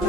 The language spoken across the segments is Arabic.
يا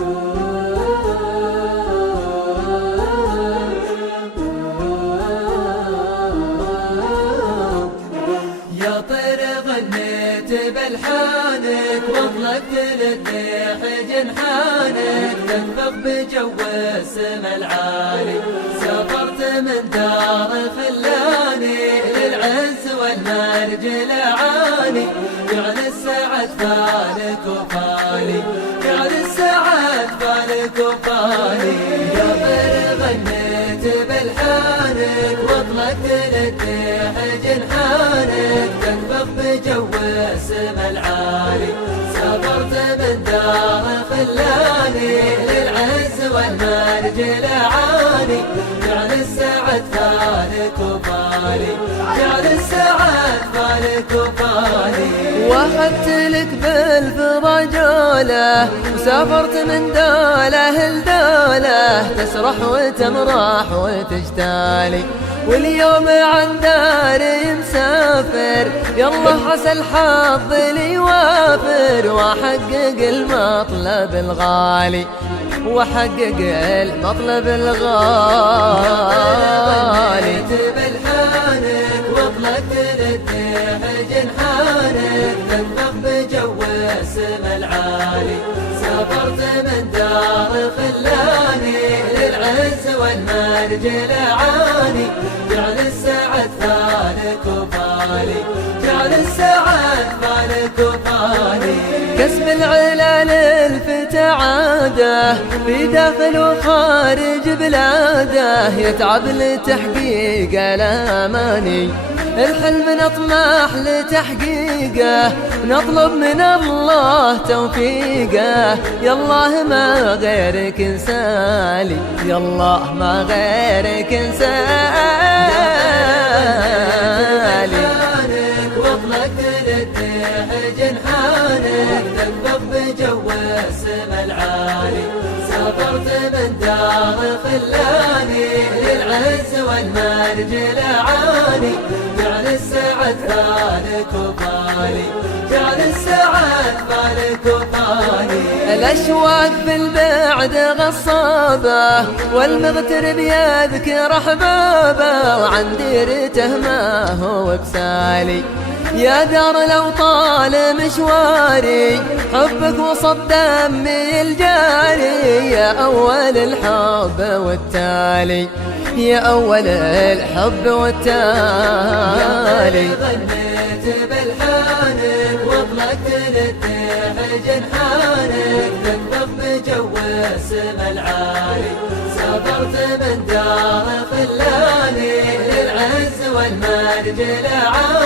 طير غنيت بلحانك واطلقت للريح جنحانك تنفخ بجو السما العالي. سافرت من دار خلاني للعز والمرج العاني. جعل السعد فالك وفالي، جعل السعد فالك وفالي. يا طير غنيت بلحانك واطلقت للريح جنحانك تنفخ بجو السما العالي. سافرت من دار خلاني للعز والمرج العاني. جعل السعد فالك وفالي، جعل السعد فالك وفالي. وأخذت لك بالفضا جولة وسافرت من دولة لدولة تسرح وتمرح وتجتالي. واليوم عن داري مسافر يلا عسى الحظ لي وافر واحقق المطلب الغالي، واحقق المطلب الغالي. بلحانك واطلقت للريح جنحانك تنفخ بجو السما العالي. سافرت من دار خلاني للعز والمرج العاني. جعل السعد فالك وفالي، جعل السعد فالك وفالي. كسب العلا للفتى عاده في داخل وخارج بلاده يتعب لتحقيق الاماني. الحلم نطمح لتحقيقه نطلب من الله توفيقه. يالله ما غيرك انسالي، يالله ما غيرك انسالي. واطلقت للريح جنحانك تنفخ بجو السما العالي. سافرت من دار خلاني للعز والمرج العاني. جعل السعد فالك وفالي، جعل السعد فالك وفالي. الأشواق في البعد غصابة والمغترب يذكر أحبابه وعن ديرته ما هو بسالي. يا دار لو طال مشواري حبك وصب دمي الجاري. يا أول الحب والتالي، يا أول الحب والتالي. غنيت بلحانك واطلقت للريح جنحانك تنفخ بجو السما العالي. سافرت من دار خلاني للعز والمرج العاني.